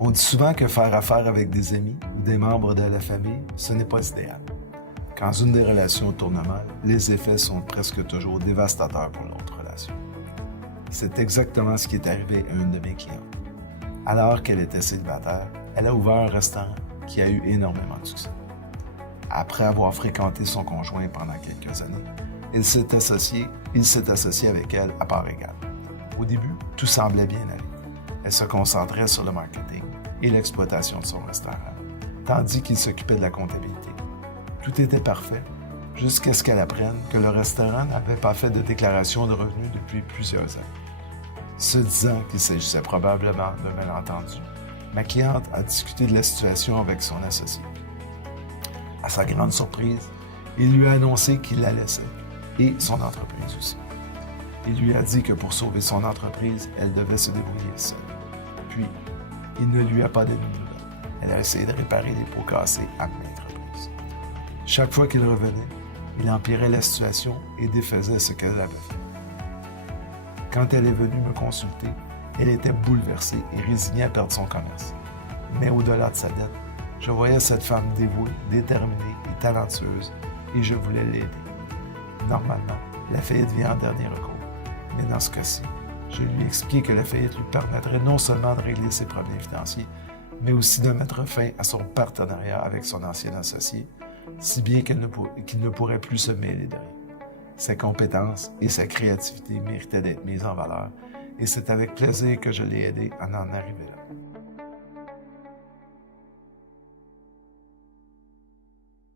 On dit souvent que faire affaire avec des amis ou des membres de la famille, ce n'est pas idéal. Quand une des relations tourne mal, les effets sont presque toujours dévastateurs pour l'autre relation. C'est exactement ce qui est arrivé à une de mes clientes. Alors qu'elle était célibataire, elle a ouvert un restaurant qui a eu énormément de succès. Après avoir fréquenté son conjoint pendant quelques années, il s'est associé avec elle à part égale. Au début, tout semblait bien aller. Elle se concentrait sur le marketing et l'exploitation de son restaurant, tandis qu'il s'occupait de la comptabilité. Tout était parfait, jusqu'à ce qu'elle apprenne que le restaurant n'avait pas fait de déclaration de revenus depuis plusieurs années. Se disant qu'il s'agissait probablement d'un malentendu, ma cliente a discuté de la situation avec son associé. À sa grande surprise, il lui a annoncé qu'il la laissait, et son entreprise aussi. Il lui a dit que pour sauver son entreprise, elle devait se débrouiller seule. Puis, il ne lui a pas donné de nouvelles. Elle a essayé de réparer les pots cassés à maintes reprises. Chaque fois qu'il revenait, il empirait la situation et défaisait ce qu'elle avait fait. Quand elle est venue me consulter, elle était bouleversée et résignée à perdre son commerce. Mais au-delà de sa dette, je voyais cette femme dévouée, déterminée et talentueuse, et je voulais l'aider. Normalement, la faillite vient en dernier recours. Mais dans ce cas-ci, je lui ai expliqué que la faillite lui permettrait non seulement de régler ses problèmes financiers, mais aussi de mettre fin à son partenariat avec son ancien associé, si bien qu'il ne pourrait plus se mêler de rien. Ses compétences et sa créativité méritaient d'être mises en valeur, et c'est avec plaisir que je l'ai aidé à en arriver là.